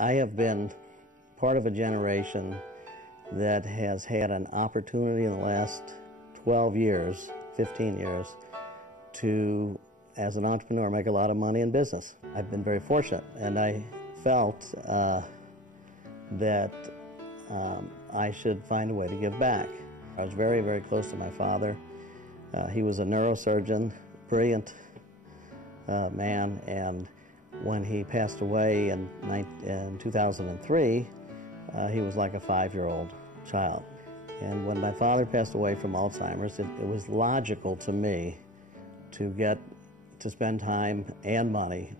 I have been part of a generation that has had an opportunity in the last 12 years, 15 years, to, as an entrepreneur, make a lot of money in business. I've been very fortunate, and I felt that I should find a way to give back. I was very, very close to my father. He was a neurosurgeon, brilliant man, and when he passed away in 2003, he was like a 5-year-old child. And when my father passed away from Alzheimer's, it was logical to me to spend time and money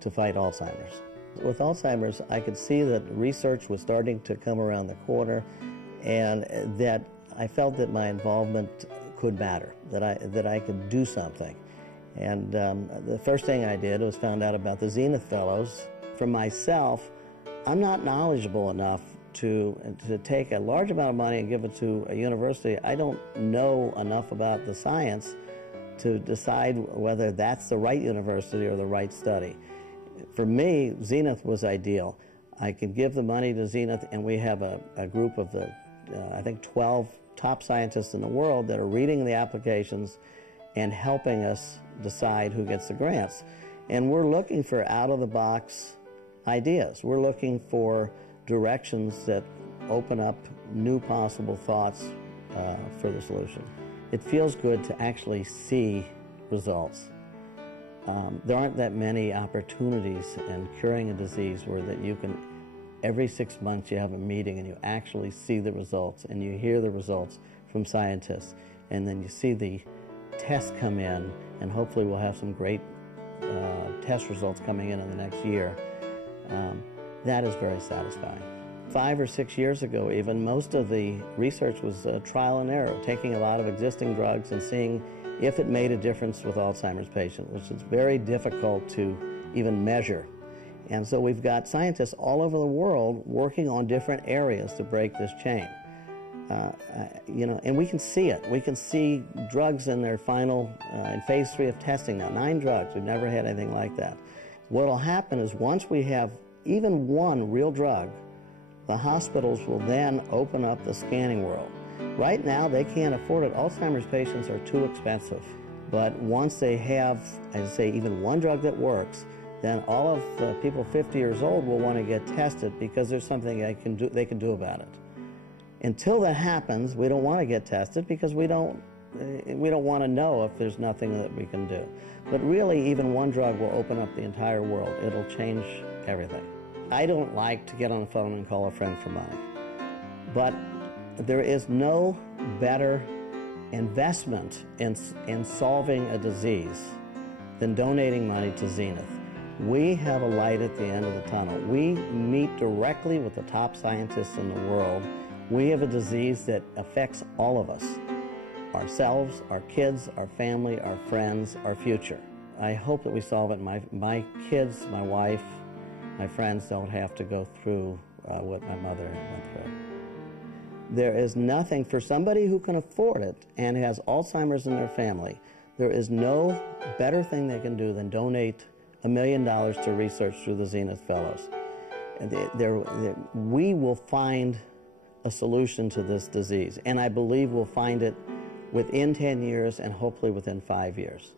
to fight Alzheimer's. With Alzheimer's, I could see that research was starting to come around the corner, and that I felt that my involvement could matter, that I could do something. And the first thing I did was found out about the Zenith Fellows. For myself, I'm not knowledgeable enough to take a large amount of money and give it to a university. I don't know enough about the science to decide whether that's the right university or the right study. For me, Zenith was ideal. I could give the money to Zenith, and we have a group of the, I think, 12 top scientists in the world that are reading the applications and helping us decide who gets the grants. And we're looking for out-of-the-box ideas. We're looking for directions that open up new possible thoughts for the solution. It feels good to actually see results. There aren't that many opportunities in curing a disease where that you can, every 6 months you have a meeting and you actually see the results and you hear the results from scientists, and then you see the tests come in, and hopefully we'll have some great test results coming in the next year. That is very satisfying. 5 or 6 years ago even, most of the research was trial and error, taking a lot of existing drugs and seeing if it made a difference with Alzheimer's patients, which is very difficult to even measure. And so we've got scientists all over the world working on different areas to break this chain. And we can see it. We can see drugs in their final, in phase 3 of testing now, 9 drugs. We've never had anything like that. What will happen is once we have even one real drug, the hospitals will then open up the scanning world. Right now, they can't afford it. Alzheimer's patients are too expensive. But once they have, as I say, even one drug that works, then all of the people 50 years old will want to get tested because there's something they can do about it. Until that happens, we don't want to get tested because we don't want to know if there's nothing that we can do. But really, even one drug will open up the entire world. It'll change everything. I don't like to get on the phone and call a friend for money. But there is no better investment in solving a disease than donating money to Zenith. We have a light at the end of the tunnel. We meet directly with the top scientists in the world. We have a disease that affects all of us, ourselves, our kids, our family, our friends, our future. I hope that we solve it. My kids, my wife, my friends don't have to go through what my mother went through. There is nothing, for somebody who can afford it and has Alzheimer's in their family, there is no better thing they can do than donate $1 million to research through the Zenith Fellows. We will find a solution to this disease, and I believe we'll find it within 10 years and hopefully within 5 years.